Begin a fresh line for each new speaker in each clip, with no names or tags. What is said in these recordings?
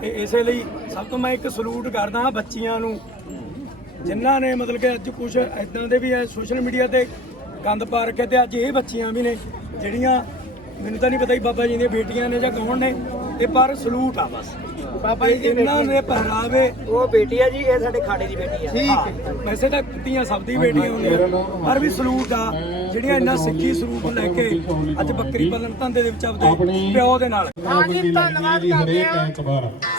ਤੇ ਇਸੇ ਲਈ ਸਭ ਤੋਂ ਮੈਂ ਇੱਕ ਸਲੂਟ ਕਰਦਾ ਹਾਂ ਬੱਚੀਆਂ ਨੂੰ। ਜਿਨ੍ਹਾਂ ਨੇ ਮਤਲਬ ਕਿ ਅੱਜ ਕੁਝ ਐਦਾਂ ਦੇ ਵੀ ਐ ਸੋਸ਼ਲ ਮੀਡੀਆ ਤੇ ਗੰਦ ਪਾ ਰੱਖਿਆ ਤੇ ਅੱਜ ਇਹ ਬੱਚੀਆਂ ਵੀ ਨੇ, ਜਿਹੜੀਆਂ ਮੈਨੂੰ ਤਾਂ ਨਹੀਂ ਪਤਾ ਹੀ ਬਾਬਾ ਜੀ ਦੀਆਂ ਬੇਟੀਆਂ ਨੇ ਜਾਂ ਕੌਣ ਨੇ, ਤੇ ਪਰ ਸਲੂਟ ਆ ਬਸ। ਬਾਬਾ ਜੀ ਇਹਨਾਂ ਦੇ ਪਹਿਰਾਵੇ
ਉਹ ਬੇਟੀ ਆ ਜੀ ਇਹ ਸਾਡੇ ਖਾੜੇ ਦੀ ਬੇਟੀ ਆ।
ਹਾਂ, ਵੈਸੇ ਤਾਂ ਧੀਆਂ ਸਭ ਦੀ ਬੇਟੀਆਂ ਹੁੰਦੀਆਂ। ਪਰ ਵੀ ਸਲੂਟ ਆ ਜਿਹੜੀਆਂ ਇੰਨਾ ਸਿੱਖੀ ਸਰੂਪ ਲੈ ਕੇ ਅੱਜ ਬੱਕਰੀ ਪਾਲਣ ਧੰਦੇ ਦੇ ਵਿੱਚ ਆਪਦੇ ਪਿਓ ਦੇ ਨਾਲ।
ਹਾਂਜੀ ਧੰਨਵਾਦ ਕਰਦੇ ਆ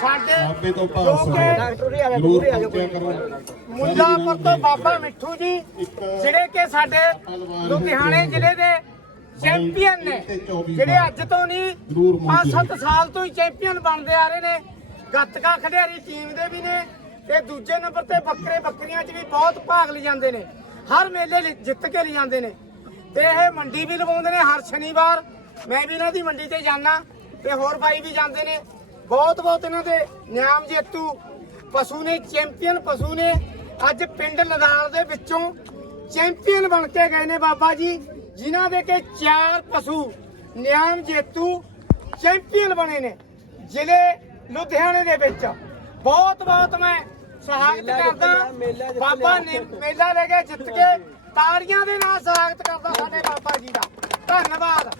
ਸਾਡੇ
ਆਪੇ ਤੋਂ
ਜੋ
ਪਾਸ
ਕਿ
ਡਾਕਟਰ ਜੀ ਆ ਜਾਓ
ਜ਼ਰੂਰ
ਪੂਰੇ ਆ ਜਾਓ
ਪਹੁੰਚਿਆ ਕਰੋ।
ਮੁੱਲਾਪੁਰ ਤੋਂ ਬਾਬਾ ਮਿੱਠੂ ਜੀ ਜਿਹੜੇ ਕਿ ਸਾਡੇ ਲੁਧਿਆਣੇ ਜ਼ਿਲ੍ਹੇ ਦੇ ਚੈਂਪੀਅਨ ਨੇ ਜਿਹੜੇ ਅੱਜ ਤੋਂ ਨਹੀਂ 5-7 ਸਾਲ ਤੋਂ ਹੀ ਚੈਂਪੀਅਨ ਬਣਦੇ ਆ ਰਹੇ ਨੇ। ਗੱਤਕਾ ਖਿਡਾਰੀ ਟੀਮ ਦੇ ਵੀ ਨੇ ਤੇ ਦੂਜੇ ਨੰਬਰ ਤੇ ਬੱਕਰੇ ਬੱਕਰੀਆਂ 'ਚ ਵੀ ਬਹੁਤ ਭਾਗ ਲੈ ਜਾਂਦੇ ਨੇ। ਹਰ ਮੇਲੇ ਲਈ ਜਿੱਤ ਕੇ ਲੈ ਜਾਂਦੇ ਨੇ। ਤੇ ਇਹ ਮੰਡੀ ਵੀ ਲਵਾਉਂਦੇ ਨੇ ਹਰ ਸ਼ਨੀਵਾਰ। ਮੈਂ ਵੀ ਇਹਨਾਂ ਦੀ ਮੰਡੀ ਤੇ ਜਾਣਾ ਤੇ ਹੋਰ ਬਾਈ ਵੀ ਜਾਂਦੇ ਨੇ। ਬਹੁਤ ਬਹੁਤ ਇਹਨਾਂ ਦੇ ਨਿਆਮ ਜੇਤੂ ਪਸ਼ੂ ਨੇ, ਚੈਂਪੀਅਨ ਪਸ਼ੂ ਨੇ। ਅੱਜ ਪਿੰਡ ਲਦਾਲ ਦੇ ਵਿੱਚੋਂ ਚੈਂਪੀਅਨ ਬਣ ਕੇ ਗਏ ਨੇ ਬਾਬਾ ਜੀ, ਜਿਨ੍ਹਾਂ ਦੇ ਕੇ ਚਾਰ ਪਸ਼ੂ ਨਿਆਮ ਜੇਤੂ ਚੈਂਪੀਅਨ ਬਣੇ ਨੇ। ਜ਼ਿਲ੍ਹੇ ਲੁਧਿਆਣੇ ਦੇ ਵਿੱਚ। ਬਹੁਤ ਬਹੁਤ ਮੈਂ ਸਵਾਗਤ ਕਰਦਾ। ਬਾਬਾ ਨੇ ਮੇਲਾ ਲੈ ਕੇ ਜਿੱਤ ਕੇ ਤਾੜੀਆਂ ਦੇ ਨਾਲ ਸਵਾਗਤ ਕਰਦਾ ਸਾਡੇ ਬਾਬਾ ਜੀ ਦਾ। ਧੰਨਵਾਦ।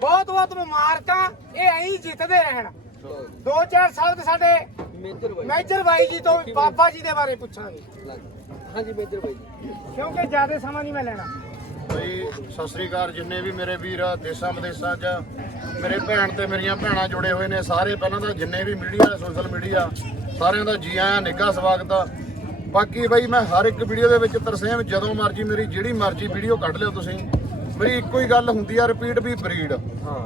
ਬਹੁਤ ਬਹੁਤ ਮੁਬਾਰਕਾਂ। ਇਹ ਐਂ ਜਿੱਤਦੇ ਰਹਿਣ। ਦੋ ਚਾਰ ਸ਼ਬਦ ਸਾਡੇ
ਮੇਜਰ ਬਾਈ
ਮੇਜਰ ਬਾਈ ਜੀ ਤੋਂ ਬਾਬਾ ਜੀ ਦੇ ਬਾਰੇ ਪੁੱਛਾਂਗੇ।
ਹਾਂਜੀ ਮੇਜਰ ਬਾਈ ਜੀ।
ਕਿਉਂਕਿ ਜ਼ਿਆਦਾ ਸਮਾਂ ਨਹੀਂ ਮੈਂ ਲੈਣਾ।
ਬਈ ਸਤਿ ਸ੍ਰੀ ਅਕਾਲ। ਜਿੰਨੇ ਵੀ ਮੇਰੇ ਵੀਰ ਦੇਸ਼ਾਂ ਵਿਦੇਸ਼ਾਂ 'ਚ ਮੇਰੇ ਭੈਣ ਤੇ ਮੇਰੀਆਂ ਭੈਣਾਂ ਜੁੜੇ ਹੋਏ ਨੇ ਸਾਰੇ ਪਹਿਲਾਂ ਤਾਂ ਜਿੰਨੇ ਵੀ ਮੀਡੀਆ ਸੋਸ਼ਲ ਮੀਡੀਆ ਸਾਰਿਆਂ ਦਾ ਜੀ ਆਇਆਂ ਨਿੱਘਾ ਸਵਾਗਤ ਆ। ਬਾਕੀ ਬਈ ਮੈਂ ਹਰ ਇੱਕ ਵੀਡੀਓ ਦੇ ਵਿੱਚ ਤਰਸੇਮ ਜਦੋਂ ਮਰਜ਼ੀ ਮੇਰੀ ਜਿਹੜੀ ਮਰਜ਼ੀ ਵੀਡੀਓ ਕੱਢ ਲਿਓ ਤੁਸੀਂ। ਮੇਰੀ ਇੱਕੋ ਹੀ ਗੱਲ ਹੁੰਦੀ ਆ ਰਿਪੀਟ ਵੀ ਬਰੀਡ
ਹਾਂ।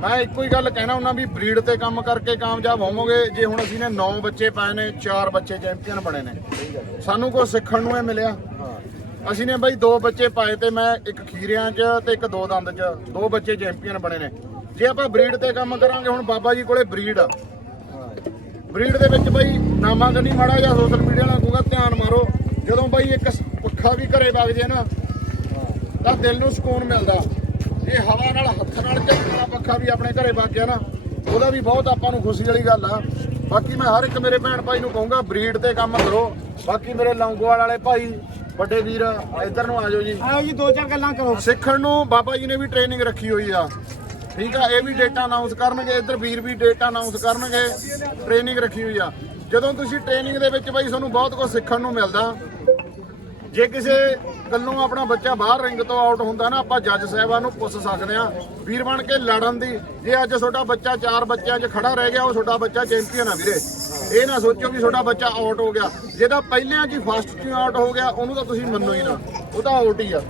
ਮੈਂ ਇੱਕੋ ਹੀ ਗੱਲ ਕਹਿਣਾ ਉਹਨਾਂ ਵੀ ਬਰੀਡ ਤੇ ਕੰਮ ਕਰਕੇ ਕਾਮਯਾਬ ਹੋਵੋਗੇ। ਜੇ ਹੁਣ ਅਸੀਂ ਨੇ 9 ਬੱਚੇ ਪਾਏ ਨੇ 4 ਬੱਚੇ ਚੈਂਪੀਅਨ ਬਣੇ ਨੇ। ਸਾਨੂੰ ਕੁਝ ਸਿੱਖਣ ਨੂੰ ਇਹ ਮਿਲਿਆ। ਅਸੀਂ ਨੇ ਬਾਈ ਦੋ ਬੱਚੇ ਪਾਏ ਤੇ ਮੈਂ ਇੱਕ ਖੀਰਿਆਂ 'ਚ ਤੇ ਇੱਕ ਦੋ ਦੰਦ 'ਚ। ਦੋ ਬੱਚੇ ਚੈਂਪੀਅਨ ਬਣੇ ਨੇ। ਜੇ ਆਪਾਂ ਬਰੀਡ ਤੇ ਕੰਮ ਕਰਾਂਗੇ, ਹੁਣ ਬਾਬਾ ਜੀ ਕੋਲੇ ਬਰੀਡ ਆ। ਬਰੀਡ ਦੇ ਵਿੱਚ ਬਾਈ ਨਾਮਾਂ ਨਹੀਂ ਮਾੜਾ ਜਾਂ ਸੋਸ਼ਲ ਮੀਡੀਆ ਨਾਲ ਕਹੂੰਗਾ, ਧਿਆਨ ਮਾਰੋ। ਜਦੋਂ ਬਾਈ ਇੱਕ ਪੱਖਾ ਵੀ ਘਰੇ ਵਗ ਜੇ ਨਾ, ਤਾਂ ਦਿਲ ਨੂੰ ਸਕੂਨ ਮਿਲਦਾ। ਇਹ ਹਵਾ ਨਾਲ, ਹੱਥ ਨਾਲ ਝੱਲਣ ਵਾਲਾ ਪੱਖਾ ਵੀ ਆਪਣੇ ਘਰੇ ਵਗ ਗਿਆ ਨਾ, ਉਹਦਾ ਵੀ ਬਹੁਤ ਆਪਾਂ ਨੂੰ ਖੁਸ਼ੀ ਵਾਲੀ ਗੱਲ ਆ। ਬਾਕੀ ਮੈਂ ਹਰ ਇੱਕ ਮੇਰੇ ਭੈਣ ਭਾਈ ਨੂੰ ਕਹੂੰਗਾ, ਬਰੀਡ ਤੇ ਕੰਮ ਕਰੋ। ਬਾਕੀ ਮੇਰੇ ਲੌਂਗੋਵਾਲ ਵਾਲੇ ਭਾਈ ਵੱਡੇ ਵੀਰ ਇੱਧਰ ਨੂੰ ਆ ਜਾਓ ਜੀ।
ਆਓ ਜੀ ਦੋ ਚਾਰ ਗੱਲਾਂ ਕਰੋ।
ਸਿੱਖਣ ਨੂੰ ਬਾਬਾ ਜੀ ਨੇ ਵੀ ਟ੍ਰੇਨਿੰਗ ਰੱਖੀ ਹੋਈ ਆ। ਠੀਕ ਆ ਇਹ ਵੀ ਡੇਟਾ ਅਨਾਉਂਸ ਕਰਨਗੇ ਇੱਧਰ ਵੀਰ ਵੀ ਡੇਟਾ ਅਨਾਉਂਸ ਕਰਨਗੇ ਟ੍ਰੇਨਿੰਗ ਰੱਖੀ ਹੋਈ ਆ। ਜਦੋਂ ਤੁਸੀਂ ਟ੍ਰੇਨਿੰਗ ਦੇ ਵਿੱਚ ਬਾਈ ਤੁਹਾਨੂੰ ਬਹੁਤ ਕੁਝ ਸਿੱਖਣ ਨੂੰ ਮਿਲਦਾ। ਜੇ ਕਿਸੇ ਗੱਲੋਂ ਆਪਣਾ ਬੱਚਾ ਬਾਹਰ ਰਿੰਗ ਤੋਂ ਆਊਟ ਹੁੰਦਾ ਨਾ ਆਪਾਂ ਜੱਜ ਸਾਹਿਬਾਨ ਨੂੰ ਪੁੱਛ ਸਕਦੇ ਆ ਵੀਰ ਬਣ ਕੇ ਲੜਨ ਦੀ। ਜੇ ਅੱਜ ਤੁਹਾਡਾ ਬੱਚਾ ਚਾਰ ਬੱਚਿਆਂ 'ਚ ਖੜਾ ਰਹਿ ਗਿਆ ਉਹ ਤੁਹਾਡਾ ਬੱਚਾ ਚੈਂਪੀਅਨ ਆ ਵੀਰੇ। ਇਹ ਨਾ ਸੋਚੋ ਵੀ ਤੁਹਾਡਾ ਬੱਚਾ ਆਊਟ ਹੋ ਗਿਆ। ਜੇ ਤਾਂ ਪਹਿਲਿਆਂ 'ਚ ਹੀ ਫਸਟ 'ਚ ਆਊਟ ਹੋ ਗਿਆ ਉਹਨੂੰ ਤਾਂ ਤੁਸੀਂ ਮੰਨੋ ਹੀ ਨਾ। ਉਹ ਤਾਂ ਆਊਟ ਹੀ ਆ।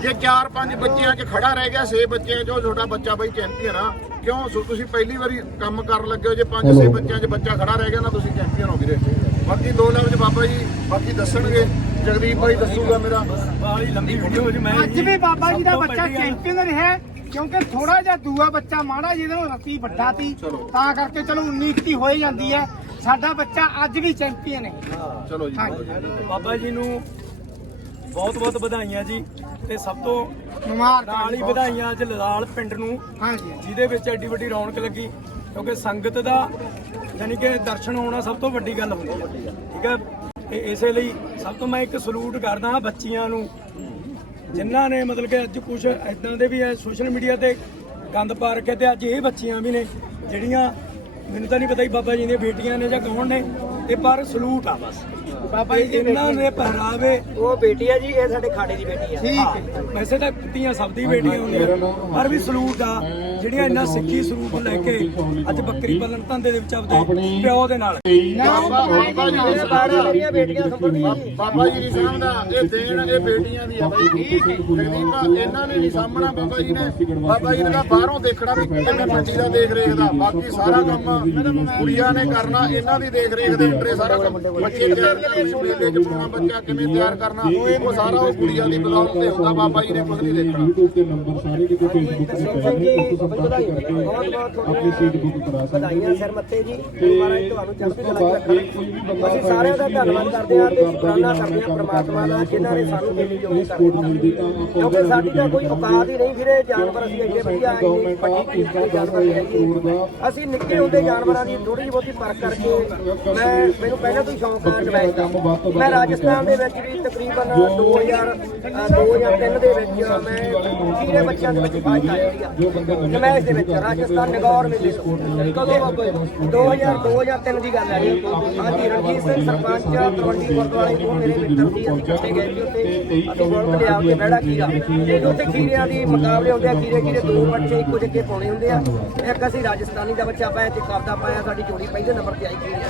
ਜੇ 4-5 ਬੱਚਿਆਂ 'ਚ ਖੜਾ ਰਹਿ ਗਿਆ 6 ਬੱਚਿਆਂ 'ਚ ਉਹ ਤੁਹਾਡਾ ਬੱਚਾ ਬਈ ਚੈਂਪੀਅਨ ਆ। ਕਿਉਂ? ਸੋ ਤੁਸੀਂ ਪਹਿਲੀ ਵਾਰੀ ਕੰਮ ਕਰਨ ਲੱਗੇ ਹੋ ਜੇ 5-6 ਬੱਚਿਆਂ 'ਚ ਬੱਚਾ ਖੜਾ ਰਹਿ ਗਿਆ ਨਾ ਤੁਸੀਂ ਚੈਂਪੀਅਨ ਹੋ ਵੀਰੇ। ਬਾਕੀ ਦੋ ਲਫ਼ਜ਼ ਬਾਬਾ ਜੀ ਬਾਕੀ ਦੱਸਣਗੇ। ਜਗਦੀਪ ਭਾਈ ਦੱਸੂਗਾ ਮੇਰਾ।
ਬਾਲੀ ਲੰਬੀ ਵੀਡੀਓ ਜੀ ਮੈਂ
ਅੱਜ ਵੀ ਬਾਬਾ ਜੀ ਦਾ ਬੱਚਾ ਚੈਂਪੀਅਨ ਰਿਹਾ ਕਿਉਂਕਿ ਥੋੜਾ ਜਿਹਾ ਦੂਆ ਬੱਚਾ ਮਾੜਾ ਜਿਹਦੇ ਨੂੰ ਰੱਤੀ ਵੱਡਾ ਸੀ। ਤਾਂ ਕਰਕੇ ਚਲੋ 19 ਕੀ ਹੋ ਹੀ ਜਾਂਦੀ ਹੈ। ਸਾਡਾ ਬੱਚਾ ਅੱਜ ਵੀ ਚੈਂਪੀਅਨ ਹੈ।
ਚਲੋ ਜੀ।
ਬਾਬਾ ਜੀ ਨੂੰ ਬਹੁਤ ਬਹੁਤ ਵਧਾਈਆਂ ਜੀ ਤੇ ਸਭ ਤੋਂ
ਮੁਬਾਰਕ
ਹੀ ਵਧਾਈਆਂ ਅੱਜ ਲਦਾਲ ਪਿੰਡ ਨੂੰ
ਹਾਂਜੀ।
ਜਿਹਦੇ ਵਿੱਚ ਐਡੀ ਵੱਡੀ ਰੌਣਕ ਲੱਗੀ ਕਿਉਂਕਿ ਸੰਗਤ ਦਾ ਯਾਨੀ ਕਿ ਦਰਸ਼ਨ ਹੋਣਾ ਸਭ ਤੋਂ ਵੱਡੀ ਗੱਲ ਹੁੰਦੀ ਹੈ। ਠੀਕ ਹੈ? ਤੇ ਇਸੇ ਲਈ ਸਭ ਤੋਂ ਮੈਂ ਇੱਕ ਸਲੂਟ ਕਰਦਾ ਹਾਂ ਬੱਚੀਆਂ ਨੂੰ। ਜਿਨ੍ਹਾਂ ਨੇ ਮਤਲਬ ਕਿ ਅੱਜ ਕੁਝ ਐਦਾਂ ਦੇ ਵੀ ਐ ਸੋਸ਼ਲ ਮੀਡੀਆ ਤੇ ਗੰਦ ਪਾ ਰੱਖਿਆ ਤੇ ਅੱਜ ਇਹ ਬੱਚੀਆਂ ਵੀ ਨੇ, ਜਿਹੜੀਆਂ ਮੈਨੂੰ ਤਾਂ ਨਹੀਂ ਪਤਾ ਹੀ ਬਾਬਾ ਜੀ ਦੀਆਂ ਬੇਟੀਆਂ ਨੇ ਜਾਂ ਕੌਣ ਨੇ, ਤੇ ਪਰ ਸਲੂਟ ਆ ਬਸ। ਬਾਬਾ ਜੀ ਇਹਨਾਂ ਦੇ ਪਹਿਰਾਵੇ
ਉਹ ਬੇਟੀ ਆ ਜੀ ਇਹ ਸਾਡੇ ਖਾੜੇ ਦੀ ਬੇਟੀ ਆ
ਹਾਂ, ਵੈਸੇ ਤਾਂ ਧੀਆਂ ਸਭ ਦੀ ਬੇਟੀਆਂ ਹੁੰਦੀਆਂ ਪਰ ਵੀ ਸਲੂਟ ਆ ਜਿਹੜੀਆਂ ਇੰਨਾ ਸਿੱਖੀ ਸਰੂਪ ਲੈ ਕੇ ਅੱਜ ਬੱਕਰੀ ਪਾਲਣ ਧੰਦੇ ਦੇ ਵਿੱਚ ਆਪਦੇ ਪਿਓ ਦੇ ਨਾਲ
ਬਾਬਾ ਬਾਬਾ ਜੀ ਦੇ ਸਾਰਾ
ਮੇਰੀਆਂ ਬੇਟੀਆਂ ਸੰਭਲਦੀਆਂ
ਬਾਬਾ ਜੀ ਨਹੀਂ ਸਾਹਮਣਾ ਇਹ ਦੇਣ ਇਹ ਬੇਟੀਆਂ ਦੀ ਆ ਬਾਈ ਜਗਦੀਪ ਇਹਨਾਂ ਨੇ ਨਹੀਂ ਸਾਹਮਣਾ ਬਾਬਾ ਜੀ ਨੇ ਬਾਬਾ ਜੀ ਨੇ ਤਾਂ ਬਾਹਰੋਂ ਦੇਖਣਾ ਵੀ ਕਿਵੇਂ ਮੰਡੀ ਦਾ ਦੇਖ ਰੇਖ ਦਾ ਬਾਕੀ ਸਾਰਾ ਕੰਮ ਕੁੜੀਆਂ ਨੇ ਕਰਨਾ ਇਹਨਾਂ ਦੀ ਦੇਖ ਰੇਖ ਦੇ ਅੰਡਰੇ ਸਾਰਾ ਕੰਮ ਬੱਚੇ ਤਿਆਰ ਕਰਨੇ ਮੇਲੇ ਚ ਪਾਉਣਾ ਬੱਚਾ ਕਿਵੇਂ ਤਿਆਰ ਕਰਨਾ? ਉਹ ਸਾਰਾ ਉਹ ਕੁੜੀਆਂ ਦੀ ਬਦੌਲਤ ਤੇ ਹੁੰਦਾ ਬਾਬਾ ਜੀ ਨੇ ਕੁਝ ਨਹੀਂ ਦੇਖਣਾ।
YouTube ਤੇ ਨੰਬਰ ਸਾਰੇ ਕਿਤੇ Facebook ਤੇ ਪੈਣੇ ਨੇ ਤੁਸੀਂ ਵਧਾਈ
ਕਰਕੇ
ਬਹੁਤ ਬਹੁਤ
ਆਪਣੀ ਸੀਟ ਬੁੱਕ ਕਰਾ ਸਕਦੇ
ਵਧਾਈਆਂ
ਨੇ
ਸਿਰ ਮੱਥੇ ਜੀ।
ਤੇ
ਮਹਾਰਾਜ ਤੁਹਾਨੂੰ ਚੜ੍ਹਦੀ
ਉਸ ਤੋਂ
ਕਲਾ
ਬਾਅਦ
ਚ
ਜੇ ਕੋਈ ਵੀ ਬੰਦਾ
ਅਸੀਂ ਸਾਰਿਆਂ ਦਾ ਧੰਨਵਾਦ ਕਰਦੇ ਹਾਂ ਤੇ ਸ਼ੁਕਰਾਨਾ ਕਰਦੇ ਹਾਂ ਪ੍ਰਮਾਤਮਾ ਦਾ ਜਿਨ੍ਹਾਂ ਨੇ ਸਾਨੂੰ
ਨਹੀਂ
ਮਿਲੀ ਜੋਗੀ
ਸਪੋਰਟ ਮਿਲਦੀ ਤਾਂ ਆਪਾਂ
ਕਿਉਂਕਿ ਸਾਡੀ ਤਾਂ ਕੋਈ ਔਕਾਤ ਹੀ ਨਹੀਂ ਵੀਰੇ ਜਾਨਵਰ ਅਸੀਂ ਵਧੀਆ ਇੰਨੀ ਦੇ ਜਾਨਵਰ ਹੈਗੇ ਅਸੀਂ ਨਿੱਕੇ ਹੁੰਦੇ ਜਾਨਵਰਾਂ ਦੀ ਥੋੜੀ ਬਹੁਤੀ ਪਰਖ ਕਰਕੇ ਮੈਂ ਮੈਨੂੰ ਪਹਿਲਾਂ ਤੋਂ ਹੀ ਸ਼ੌਂਕ ਆ ਨਵੈਸ਼ ਦਾ ਮੈਂ ਰਾਜਸਥਾਨ ਦੇ ਵਿੱਚ ਵੀ ਤਕਰੀਬਨ 2000 2 ਜਾਂ 3 ਦੇ ਵਿੱਚ ਮੈਂ ਖੀਰੇ ਬੱਚਿਆਂ ਦੇ ਵਿੱਚ ਫਾਇਦਾ ਆਇਆ ਸੀਗਾ। ਨਵੈਸ਼ ਦੇ ਵਿੱਚ ਰਾਜਸਥਾਨ ਨਗੌਰ ਮੇਲੇ ਤੋਂ ਕਦੋਂ ਬਾਬਾ ਜੀ 2002 ਜਾਂ 3 ਦੀ ਗੱਲ ਹੈ ਜੀ। ਹਾਂਜੀ ਰਣਜੀਤ ਸਿੰਘ ਸਰਪੰਚ ਤਲਵੰਡੀ ਗੁਰਦੁਆਰੇ ਤੋਂ ਮੇਰੇ ਮਿੱਤਰ ਸੀ। ਅਸੀਂ ਇਕੱਠੇ ਗਏ ਸੀ ਉੱਥੇ। ਅਸੀਂ ਬੋਲਤ ਲਿਆ ਕੇ ਬਹਿੜਾ ਖੀਰਾ ਤੇ ਉੱਥੇ ਖੀਰਿਆਂ ਦੀ ਮੁਕਾਬਲੇ ਹੁੰਦੇ ਆ। ਖੀਰੇ ਖੀਰੇ ਦੋ ਬੱਚੇ ਇੱਕੋ ਜਿਹੇ ਪਾਉਣੇ ਹੁੰਦੇ ਆ। ਇੱਕ ਅਸੀਂ ਰਾਜਸਥਾਨੀ ਦਾ ਬੱਚਾ ਪਾਇਆ ਤੇ ਕਾਬਦਾ ਪਾਇਆ। ਸਾਡੀ ਜੋੜੀ ਪਹਿਲੇ ਨੰਬਰ ਤੇ ਆਈ ਖੀਰੇ।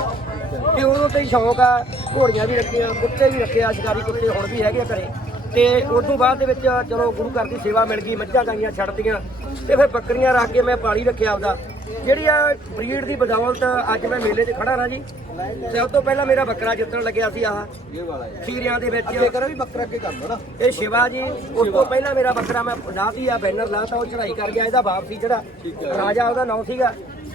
ਤੇ ਉਦੋਂ ਤੋਂ ਸ਼ੌਂਕ ਆ। ਘੋੜੀਆਂ ਵੀ ਰੱਖੀਆਂ ਕੁੱਤੇ ਵੀ ਰੱਖਿਆ ਸ਼ਿਕਾਰੀ ਕੁੱਤੇ ਹੁਣ ਵੀ ਹੈਗੇ ਆ ਘਰੇ। ਤੇ ਉਸ ਤੋਂ ਬਾਅਦ ਦੇ ਵਿੱਚ ਚਲੋ ਗੁਰੂ ਘਰ ਦੀ ਸੇਵਾ ਮਿਲ ਗਈ ਮੱਝਾਂ ਗਾਈਆਂ ਛੱਡਤੀਆਂ ਤੇ ਫਿਰ ਬੱਕਰੀਆਂ ਰੱਖ ਕੇ ਮੈਂ ਪਾਲੀ ਰੱਖਿਆ ਆਪਦਾ। ਜਿਹੜੀ ਆ ਬਰੀਡ ਦੀ ਬਦੌਲਤ ਅੱਜ ਮੈਂ ਮੇਲੇ ਤੇ ਖੜਾ ਹਾਂ ਜੀ ਤੇ ਉਸ ਤੋਂ ਪਹਿਲਾਂ ਮੇਰਾ ਬੱਕਰਾ ਜਿੱਤਣ ਲੱਗਿਆ ਸੀ ਆਹ। ਇਹ ਵਾਲਾ ਹੈ
ਖੀਰਿਆਂ ਦੇ ਵਿੱਚ।
ਅੱਗੇ ਕਰੋ ਵੀ ਬੱਕਰਾ ਅੱਗੇ ਕਰ ਨਾ।
ਇਹ ਸ਼ਿਵਾ ਜੀ ਉਸ ਤੋਂ ਪਹਿਲਾਂ ਮੇਰਾ ਬੱਕਰਾ ਮੈਂ ਲਾਤੀ ਆ ਬੈਨਰ ਲਾਤਾ ਉਹ ਚੜਾਈ ਕਰ ਗਿਆ ਇਹਦਾ ਬਾਪ ਸੀ ਜਿਹੜਾ। ਰਾਜਾ ਉਹਦਾ ਨਾਂ ਸੀਗਾ।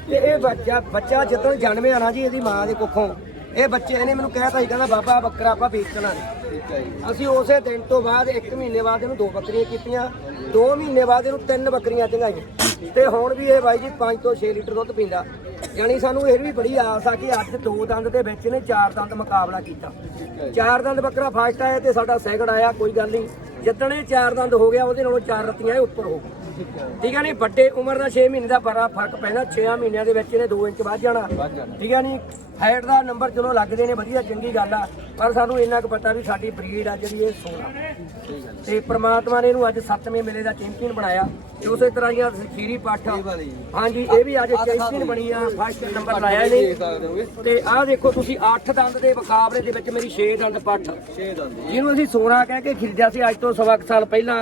ਤੇ ਇਹ ਬੱਚਾ ਬੱਚਾ ਜਦੋਂ ਜਨਮਿਆ ਨਾ ਜੀ ਇਹਦੀ ਮਾਂ ਦੇ ਕੁੱਖੋਂ। ਇਹ ਬੱਚੇ ਇਹਨੇ ਮੈਨੂੰ ਕਹਿਤਾ ਸੀ ਕਹਿੰਦਾ ਬਾਬਾ ਬੱਕਰਾ ਆਪਾਂ ਵੇਚਣਾ ਨਹੀਂ
ਠੀਕ ਹੈ ਜੀ।
ਅਸੀਂ ਉਸੇ ਦਿਨ ਤੋਂ ਬਾਅਦ 1 ਮਹੀਨੇ ਬਾਅਦ ਇਹਨੂੰ ਦੋ ਬੱਕਰੀਆਂ ਕੀਤੀਆਂ। 2 ਮਹੀਨੇ ਬਾਅਦ ਇਹਨੂੰ ਤਿੰਨ ਬੱਕਰੀਆਂ ਚੰਗਾਈਆਂ। ਤੇ ਹੁਣ ਵੀ ਇਹ ਬਾਈ ਜੀ 5 ਤੋਂ 6 ਲੀਟਰ ਦੁੱਧ ਪੀਂਦਾ। ਯਾਨੀ ਸਾਨੂੰ ਇਹ ਵੀ ਬੜੀ ਆਸ ਆ ਕਿ ਅੱਜ ਦੋ ਦੰਦ ਦੇ ਵਿੱਚ ਨੇ ਚਾਰ ਦੰਦ ਮੁਕਾਬਲਾ ਕੀਤਾ। ਚਾਰ ਦੰਦ ਬੱਕਰਾ ਫਾਸਟ ਆਇਆ ਤੇ ਸਾਡਾ ਸੈਕਿੰਡ ਆਇਆ ਕੋਈ ਗੱਲ ਨਹੀਂ ਜਿੱਦਣ ਇਹ ਚਾਰ ਦੰਦ ਹੋ ਗਿਆ ਉਹਦੇ ਨਾਲੋਂ ਚਾਰ ਰੱਤੀਆਂ ਇਹ ਉੱਪਰ ਹੋ ਗਈ ਠੀਕ ਹੈ। ਨਹੀਂ ਵੱਡੇ ਉਮਰ ਦਾ 6 ਮਹੀਨੇ ਦਾ ਬੜਾ ਫ਼ਰਕ ਪੈਣਾ। 6 ਮਹੀਨਿਆਂ ਦੇ ਵਿੱਚ ਇਹਨੇ 2 ਇੰਚ ਵੱਧ ਜਾਣਾ। ਠੀਕ ਹੈ ਨਹੀਂ ਹਾਈਟ ਦਾ ਨੰਬਰ ਚਲੋ ਲੱਗਦੇ ਨੇ, ਵਧੀਆ, ਚੰਗੀ ਗੱਲ ਆ। ਪਰ ਸਾਨੂੰ ਇੰਨਾ ਕੁ ਪਤਾ ਵੀ ਸਾਡੀ ਬਰੀਡ ਆ ਜਿਹੜੀ ਇਹ ਸੋਨਾ। ਤੇ ਪ੍ਰਮਾਤਮਾ ਨੇ ਇਹਨੂੰ ਅੱਜ 7ਵੇਂ ਮੇਲੇ ਦਾ ਚੈਂਪੀਅਨ ਬਣਾਇਆ। ਤੇ ਉਸੇ ਤਰ੍ਹਾਂ ਹੀ ਖੀਰੀ ਪਾਠਾ ਹਾਂਜੀ, ਇਹ ਵੀ ਅੱਜ ਚੈਂਪੀਅਨ ਬਣੀ ਆ। ਫਸਟ ਨੰਬਰ ਲਾਇਆ ਇਹਨੇ। ਤੇ ਆਹ ਦੇਖੋ ਤੁਸੀਂ 8 ਦੰਦ ਦੇ ਮੁਕਾਬਲੇ ਦੇ ਵਿੱਚ ਮੇਰੀ 6 ਦੰਦ ਪੱਠ।
6 ਦੰਦ
ਜਿਹਨੂੰ ਅਸੀਂ ਸੋਨਾ ਕਹਿ ਕੇ ਖਰੀਦਿਆ ਸੀ ਅੱਜ ਤੋਂ ਸਵਾ ਕੁ ਸਾਲ ਪਹਿਲਾਂ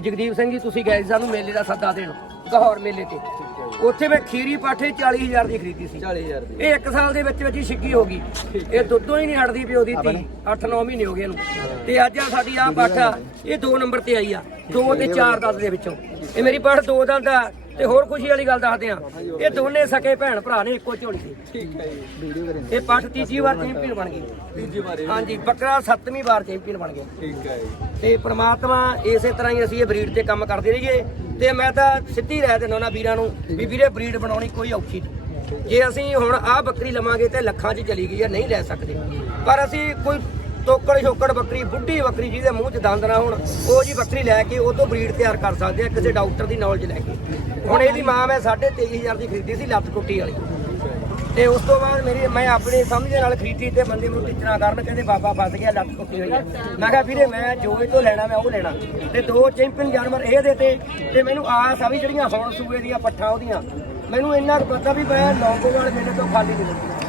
ਜਗਦੀਪ ਸਿੰਘ ਜੀ, ਤੁਸੀਂ ਗਏ ਸੀ ਸਾਨੂੰ ਮੇਲੇ ਦਾ ਸੱਦਾ ਦੇਣ ਗਹੌਰ ਮੇਲੇ ਤੇ। ਉੱਥੇ ਮੈਂ ਖੀਰੀ ਪਾਠੇ 40000 ਦੀ ਖਰੀਦੀ ਸੀ।
40000 ਰੁਪਏ
ਇਹ 1 ਸਾਲ ਦੇ ਵਿੱਚ ਵਿੱਚ ਹੀ ਛਿੱਕੀ ਹੋ ਗਈ। ਇਹ ਦੁੱਧੋਂ ਹੀ ਨਹੀਂ ਹਟਦੀ ਵੀ ਉਹਦੀ ਧੀ। 8-9 ਮਹੀਨੇ ਹੋ ਗਏ ਇਹਨੂੰ। ਤੇ ਅੱਜ ਆ ਸਾਡੀ ਆ ਪਾਠਾ ਇਹ 2 ਨੰਬਰ ਤੇ ਆਈ ਆ। 2 ਤੇ 4 ਦੰਦ ਦੇ ਵਿੱਚੋਂ। ਇਹ ਮੇਰੀ ਪਾਠ 2 ਦੰਦ ਆ। ਤੇ ਹੋਰ ਖੁਸ਼ੀ ਵਾਲੀ ਗੱਲ ਦੱਸਦੇ ਆ ਇਹ ਦੋਨੇ ਸਕੇ ਭੈਣ ਭਰਾ ਨੇ ਇੱਕੋ ਝੋਲੀ ਸੀ।
ਠੀਕ ਹੈ ਜੀ। ਵੀਡੀਓ ਕਰੇ
ਇਹ ਪਾਠ ਤੀਜੀ ਵਾਰ ਚੈਂਪੀਅਨ ਬਣ ਗਈ
ਤੀਜੀ ਵਾਰੀ
ਹਾਂਜੀ ਬੱਕਰਾ ਸੱਤਵੀਂ ਵਾਰ ਚੈਂਪੀਅਨ ਬਣ ਗਿਆ
ਠੀਕ ਹੈ ਜੀ।
ਤੇ ਪ੍ਰਮਾਤਮਾ ਇਸੇ ਤਰ੍ਹਾਂ ਹੀ ਅਸੀਂ ਇਹ ਬਰੀਡ ਤੇ ਕੰਮ ਕਰਦੇ ਰਹੀਏ। ਤੇ ਮੈਂ ਤਾਂ ਸਿੱਧੀ ਰਹਿ ਦਿੰਦਾ ਉਹਨਾਂ ਵੀਰਾਂ ਨੂੰ ਵੀ ਵੀਰੇ ਬਰੀਡ ਬਣਾਉਣੀ ਕੋਈ ਔਖੀ ਨਹੀਂ। ਜੇ ਅਸੀਂ ਹੁਣ ਆਹ ਬੱਕਰੀ ਲਵਾਂਗੇ ਤੇ ਲੱਖਾਂ 'ਚ ਚਲੀ ਗਈ ਆ ਨਹੀਂ ਲੈ ਸਕਦੇ। ਪਰ ਅਸੀਂ ਕੋਈ ਤੋਕੜ ਛੋਕੜ ਬੱਕਰੀ, ਬੁੱਢੀ ਬੱਕਰੀ ਜਿਹਦੇ ਮੂੰਹ 'ਚ ਦੰਦ ਨਾ ਹੋਣ, ਉਹ ਜੀ ਬੱਕਰੀ ਲੈ ਕੇ ਉਹ ਤੋਂ ਬਰੀਡ ਤਿਆਰ ਕਰ ਸਕਦੇ ਆ, ਕਿਸੇ ਡਾਕਟਰ ਦੀ ਨੌਲੇਜ ਲੈ ਕੇ। ਹੁਣ ਇਹਦੀ ਮਾਂ ਮੈਂ 23500 ਦੀ ਖਰੀਦੀ ਸੀ, ਲੱਤ ਟੁੱਟੀ ਵਾਲੀ। ਤੇ ਉਸ ਤੋਂ ਬਾਅਦ ਮੇਰੀ, ਮੈਂ ਆਪਣੇ ਸਮਝ ਨਾਲ ਖਰੀਦੀ ਤੇ ਬੰਦੇ ਮੈਨੂੰ ਟਿਚਣਾ ਕਰਨ, ਕਹਿੰਦੇ ਬਾਬਾ ਫਸ ਗਿਆ, ਲੱਤ ਟੁੱਟੀ ਹੋਈ ਹੈ ਮੈਂ ਕਿਹਾ, ਵੀਰੇ, ਮੈਂ ਜੋ ਇਹ ਤੋਂ ਲੈਣਾ, ਮੈਂ ਉਹ ਲੈਣਾ। ਤੇ ਦੋ ਚੈਂਪੀਅਨ ਜਾਨਵਰ ਇਹ ਦੇ ਤੇ ਤੇ ਮੈਨੂੰ ਆਸ ਆ ਵੀ ਜਿਹੜੀਆਂ ਹੁਣ ਸੂਏ ਦੀਆਂ ਪੱਠਾਂ ਉਹਦੀਆਂ, ਮੈਨੂੰ ਇੰਨਾ ਪਤਾ ਵੀ ਮੈਂ ਲੌਂਗੋਵਾਲ ਮੇਲੇ ਤੋਂ ਖਾਲੀ ਨਹੀਂ ਲੱਗੀ।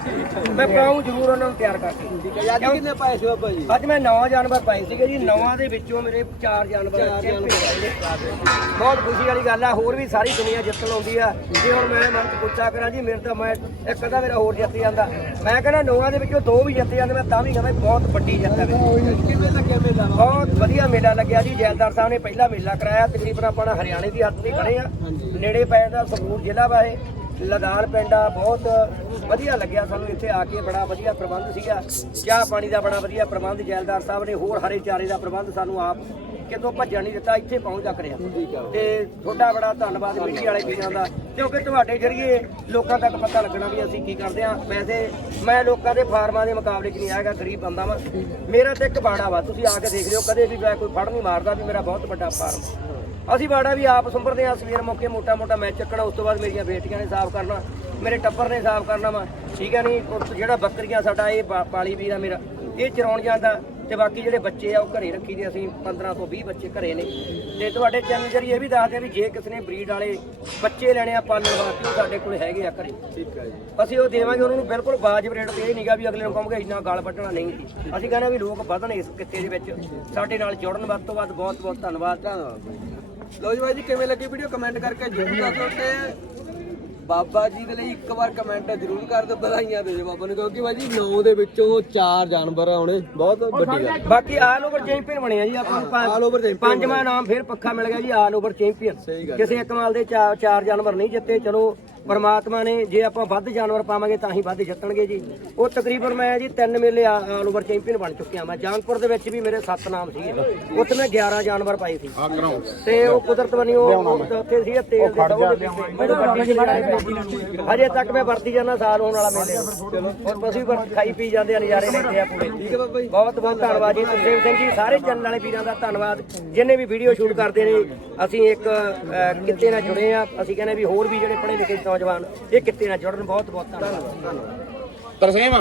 ਮੈਂ ਪਾਉਂ ਜ਼ਰੂਰ ਉਹਨਾਂ ਨੂੰ ਤਿਆਰ ਕਰਕੇ
ਠੀਕ ਹੈ ਅੱਜ ਕਿੰਨੇ ਪਾਏ ਸੀ ਬਾਬਾ ਜੀ?
ਅੱਜ ਮੈਂ 9 ਜਾਨਵਰ ਪਾਏ ਸੀਗੇ ਜੀ। ਨੌਆਂ ਦੇ ਵਿੱਚੋਂ ਮੇਰੇ 4 ਜਾਨਵਰ। ਬਹੁਤ ਖੁਸ਼ੀ ਵਾਲੀ ਗੱਲ ਆ। ਹੋਰ ਵੀ ਸਾਰੀ ਦੁਨੀਆ ਜਿੱਤਣ ਆਉਂਦੀ ਆ। ਜੇ ਹੁਣ ਮੈਂ ਮਨ ਚ ਪੁੱਛਾ ਕਰਾਂ ਜੀ ਮੇਰੇ ਤਾਂ ਮੈਂ ਇੱਕ ਅੱਧਾ ਮੇਰਾ ਹੋਰ ਜਿੱਤ ਜਾਂਦਾ। ਮੈਂ ਕਹਿੰਦਾ ਨੌਆਂ ਦੇ ਵਿੱਚੋਂ ਦੋ ਵੀ ਜਿੱਤ ਜਾਂਦੇ ਮੈਂ ਤਾਂ ਵੀ ਕਹਿੰਦਾ ਬਹੁਤ ਵੱਡੀ ਜਿੱਤ ਹੈ।
ਕਿਵੇਂ ਲੱਗਿਆ ਮੇਲਾ?
ਬਹੁਤ ਵਧੀਆ ਮੇਲਾ ਲੱਗਿਆ ਜੀ। ਜੈਲਦਾਰ ਸਾਹਿਬ ਨੇ ਪਹਿਲਾ ਮੇਲਾ ਕਰਾਇਆ। ਤਕਰੀਬਨ ਆਪਾਂ ਹਰਿਆਣੇ ਦੀ ਹੱਦ ਤੇ ਖੜੇ ਆ। ਨੇੜੇ ਪੈ ਜਾਂਦਾ ਸੰਗਰੂਰ ਜ਼ਿਲ੍ਹਾ ਵਾ ਇਹ। ਲਦਾਨ ਪਿੰਡ ਆ ਬਹੁਤ ਵਧੀਆ ਲੱਗਿਆ ਸਾਨੂੰ ਇੱਥੇ ਆ ਕੇ ਬੜਾ ਵਧੀਆ ਪ੍ਰਬੰਧ ਸੀਗਾ। ਚਾਹ ਪਾਣੀ ਦਾ ਬੜਾ ਵਧੀਆ ਪ੍ਰਬੰਧ ਜੈਲਦਾਰ ਸਾਹਿਬ ਨੇ ਹੋਰ ਹਰੇ ਚਾਰੇ ਦਾ ਪ੍ਰਬੰਧ ਸਾਨੂੰ ਆਪ ਕਿਤੋਂ ਭੱਜਣ ਨਹੀਂ ਦਿੱਤਾ ਇੱਥੇ ਪਹੁੰਚ ਤੱਕ ਰਿਹਾ ਤੇ ਤੁਹਾਡਾ ਬੜਾ ਧੰਨਵਾਦ ਮੀਡੀਆ ਵਾਲੇ ਵੀਰਾਂ ਦਾ ਕਿਉਂਕਿ ਤੁਹਾਡੇ ਜਰੀਏ ਲੋਕਾਂ ਤੱਕ ਪਤਾ ਲੱਗਣਾ ਵੀ ਅਸੀਂ ਕੀ ਕਰਦੇ ਆ ਵੈਸੇ ਮੈਂ ਲੋਕਾਂ ਦੇ ਫਾਰਮਾਂ ਦੇ ਮੁਕਾਬਲੇ 'ਚ ਨਹੀਂ ਆਏਗਾ ਗਰੀਬ ਬੰਦਾ ਵਾਂ। ਮੇਰਾ ਤੇ ਇੱਕ ਬਾੜਾ ਵਾ ਤੁਸੀਂ ਆ ਕੇ ਦੇਖ ਲਿਓ ਕਦੇ ਵੀ ਮੈਂ ਕੋਈ ਫੜ ਨਹੀਂ ਮਾਰਦਾ ਵੀ ਮੇਰਾ ਬਹੁਤ ਵੱਡਾ ਫਾਰਮ। ਅਸੀਂ ਬਾੜਾ ਵੀ ਆਪ ਸੰਭਰਦੇ ਆ ਸਵੇਰ ਮੌਕੇ ਮੋਟਾ ਮੋਟਾ ਮੈਂ ਚੱਕਣਾ ਉਸ ਤੋਂ ਬਾਅਦ ਮੇਰੀਆਂ ਬੇਟੀਆਂ ਨੇ ਸਾਫ਼ ਕਰਨਾ ਮੇਰੇ ਟੱਬਰ ਨੇ ਸਾਫ਼ ਕਰਨਾ ਵਾ। ਠੀਕ ਹੈ ਨਹੀਂ ਜਿਹੜਾ ਬੱਕਰੀਆਂ ਸਾਡਾ ਇਹ ਪਾਲੀ ਵੀਰ ਆ ਮੇਰਾ ਇਹ ਚਰਾਉਣ ਜਾਂਦਾ ਤੇ ਬਾਕੀ ਜਿਹੜੇ ਬੱਚੇ ਆ ਉਹ ਘਰੇ ਰੱਖੀ ਦੇ ਅਸੀਂ 15 ਤੋਂ 20 ਬੱਚੇ ਘਰੇ ਨੇ। ਤੇ ਤੁਹਾਡੇ ਚੈਨਲ ਜਰੀਏ ਇਹ ਵੀ ਦੱਸਦੇ ਵੀ ਜੇ ਕਿਸੇ ਨੇ ਬਰੀਡ ਵਾਲੇ ਬੱਚੇ ਲੈਣੇ ਆ ਪਾਲਣ ਵਾਸਤੇ ਉਹ ਸਾਡੇ ਕੋਲ ਹੈਗੇ ਆ ਘਰੇ।
ਠੀਕ ਹੈ ਜੀ।
ਅਸੀਂ ਉਹ ਦੇਵਾਂਗੇ ਉਹਨਾਂ ਨੂੰ ਬਿਲਕੁਲ ਬਾਜਬ ਰੇਟ ਤੇ ਇਹ ਨਹੀਂਗਾ ਵੀ ਅਗਲੇ ਨੂੰ ਕਹੋਗੇ ਇੰਨਾ ਗਲ ਵੱਢਣਾ ਨਹੀਂ। ਅਸੀਂ ਕਹਿੰਦੇ ਵੀ ਲੋਕ ਵਧਣ ਇਸ ਕਿੱਤੇ ਦੇ ਵਿੱਚ। ਸਾਡੇ ਨਾਲ ਜੁੜਨ ਵੱਧ ਤੋਂ ਵੱਧ ਬਹੁਤ ਬਹੁਤ ਧੰਨਵਾਦ।
ਧੰਨਵਾਦ। ਬਾਈ ਜੀ। ਜੀ ਬਾਈ ਜੀ ਕਿਵੇਂ ਲੱਗੀ ਵੀਡੀਓ ਕਮੈਂਟ ਕਰਕੇ ਜ਼ਰੂਰ ਦੱਸੋ ਤੇ
ਬਾਬਾ ਜੀ ਦੇ ਲਈ ਇੱਕ ਵਾਰ ਕਮੈਂਟ ਜ਼ਰੂਰ ਕਰ ਦਿਓ ਵਧਾਈਆਂ ਦੇ ਬਾਬਾ ਨੂੰ ਕਿਉਂਕਿ ਬਾਜੀ 9 ਦੇ ਵਿੱਚੋਂ 4 ਜਾਨਵਰ ਆਉਣੇ ਬਹੁਤ ਵੱਡੀ ਗੱਲ
ਬਾਕੀ ਆਲ ਓਵਰ ਚੈਂਪੀਅਨ ਬਣਿਆ ਜੀ ਆਪਾਂ ਨੂੰ
All over champion
ਪੰਜਵਾਂ ਨਾਮ ਫਿਰ ਪੱਖਾ ਮਿਲ ਗਿਆ ਜੀ ਆਲ ਓਵਰ ਚੈਂਪੀਅਨ। ਕਿਸੇ ਇੱਕ ਮਾਲ ਦੇ ਚਾਰ ਚਾਰ ਜਾਨਵਰ ਨਹੀਂ ਜਿੱਤੇ ਚਲੋ ਪਰਮਾਤਮਾ ਨੇ ਜੇ ਆਪਾਂ ਵੱਧ ਜਾਨਵਰ ਪਾਵਾਂਗੇ ਤਾਂ ਹੀ ਵੱਧ ਜਿੱਤਣਗੇ ਜੀ। ਉਹ ਤਕਰੀਬਨ ਮੈਂ ਜੀ ਤਿੰਨ ਮੇਲੇ ਆਲ ਓਵਰ ਚੈਂਪੀਅਨ ਬਣ ਚੁੱਕਿਆ ਮੈਂ। ਜਾਨਪੁਰ ਦੇ ਵਿੱਚ ਵੀ ਮੇਰੇ 7 ਨਾਮ ਸੀਗੇ ਉੱਥੇ ਮੈਂ 11 ਜਾਨਵਰ ਪਾਏ ਸੀ। ਤੇ ਉਹ ਕੁਦਰਤ ਬਣੀ ਉਹ ਉੱਥੇ ਸੀ ਤੇਲ ਦੇ ਦੌੜ। ਹਜੇ ਤੱਕ ਮੈਂ ਵਰਤੀ ਜਾਂਦਾ ਸਾਲ ਹੋਣ ਵਾਲਾ ਮੇਲੇ। ਔਰ ਪਸ਼ੂ ਵੀ ਵਰਤ- ਖਾਈ ਪੀ ਜਾਂਦੇ ਆ ਨਜ਼ਾਰੇ ਲੈਂਦੇ ਆ ਪੂਰੇ।
ਠੀਕ ਹੈ ਬਾਬਾ ਜੀ।
ਬਹੁਤ ਬਹੁਤ ਧੰਨਵਾਦ ਜੀ। ਸੁਖਦੇਵ ਸਿੰਘ ਜੀ ਸਾਰੇ ਚੈਨਲ ਵਾਲੇ ਵੀਰਾਂ ਦਾ ਧੰਨਵਾਦ। ਜਿੰਨੇ ਵੀ ਵੀਡੀਓ ਸ਼ੂਟ ਕਰਦੇ ਨੇ ਅਸੀਂ ਇੱਕ ਕਿੱਤੇ ਨਾਲ ਜੁੜੇ ਆ। ਅਸੀਂ ਕਹਿੰਦੇ ਵੀ ਹੋਰ ਵੀ ਜਿਹੜੇ ਪੜ੍ਹੇ ਲਿਖੇ ਨੌਜਵਾਨ ਇਹ ਕਿੱਤੇ ਨਾਲ ਜੁੜਨ ਬਹੁਤ ਬਹੁਤ ਧੰਨਵਾਦ।
ਤਰਸੇਮ।